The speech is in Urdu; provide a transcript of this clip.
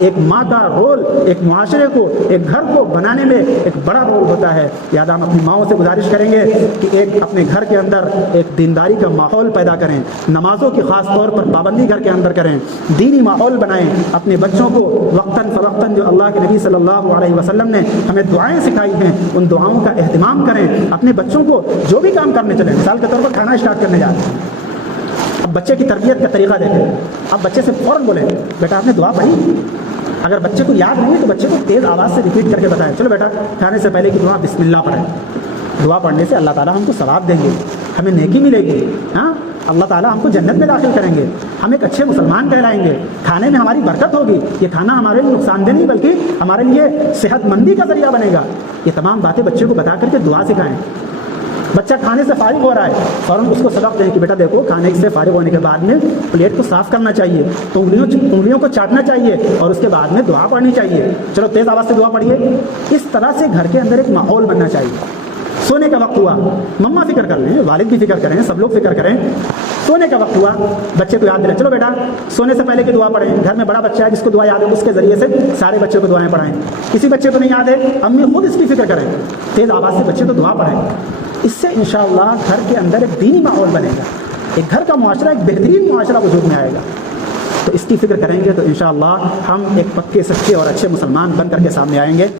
ایک ماں کا رول ایک معاشرے کو ایک گھر کو بنانے میں ایک بڑا رول ہوتا ہے۔ لہٰذا ہم اپنی ماؤں سے گزارش کریں گے کہ ایک اپنے گھر کے اندر ایک دینداری کا ماحول پیدا کریں، نمازوں کی خاص طور پر پابندی گھر کے اندر کریں، دینی ماحول بنائیں، اپنے بچوں کو وقتاً فوقتاً جو اللہ کے نبی صلی اللہ علیہ وسلم نے ہمیں دعائیں سکھائی ہیں ان دعاؤں کا اہتمام کریں۔ اپنے بچوں کو جو بھی کام کرنے چلیں، مثال کے طور پر کھانا اسٹارٹ کرنے جا رہے ہیں، اب بچے کی تربیت کا طریقہ دیکھیں، اب بچے سے فوراً بولیں بیٹا آپ نے دعا پڑھی؟ اگر بچے کو یاد نہیں ہے تو بچے کو تیز آواز سے ریپیٹ کر کے بتائیں، چلو بیٹا کھانے سے پہلے کی دعا بسم اللہ پڑھیں۔ دعا پڑھنے سے اللہ تعالیٰ ہم کو ثواب دیں گے، ہمیں نیکی ملے گی، ہاں اللہ تعالیٰ ہم کو جنت میں داخل کریں گے، ہم ایک اچھے مسلمان کہلائیں گے، کھانے میں ہماری برکت ہوگی، یہ کھانا ہمارے لیے نقصان دہ نہیں بلکہ ہمارے لیے صحت مندی کا ذریعہ بنے گا۔ یہ تمام باتیں بچے کو بتا کر کے دعا سکھائیں۔ بچہ کھانے سے فارغ ہو رہا ہے، فوراً اس کو سبق دیں کہ بیٹا دیکھو کھانے سے فارغ ہونے کے بعد میں پلیٹ کو صاف کرنا چاہیے، تو انگلیوں کو چاٹنا چاہیے اور اس کے بعد میں دعا پڑھنی چاہیے، چلو تیز آواز سے دعا پڑھیے۔ اس طرح سے گھر کے اندر ایک ماحول بننا چاہیے۔ سونے کا وقت ہوا، مما فکر کر لیں، والد بھی فکر کریں، سب لوگ فکر کریں۔ سونے کا وقت ہوا، بچے کو یاد دلائیں چلو بیٹا سونے سے پہلے کی دعا پڑھیں۔ گھر میں بڑا بچہ ہے جس کو دعا یاد ہے اس کے ذریعے سے سارے بچوں کو دعائیں پڑھائیں۔ کسی بچے کو نہیں یاد ہے امی خود اس کی فکر کریں، تیز آواز سے بچے کو دعا پڑھائیں۔ اس سے انشاءاللہ گھر کے اندر ایک دینی ماحول بنے گا، ایک گھر کا معاشرہ ایک بہترین معاشرہ وجود میں آئے گا۔ تو اس کی فکر کریں گے تو انشاءاللہ ہم ایک پکے سچے اور اچھے مسلمان بن کر کے سامنے آئیں گے۔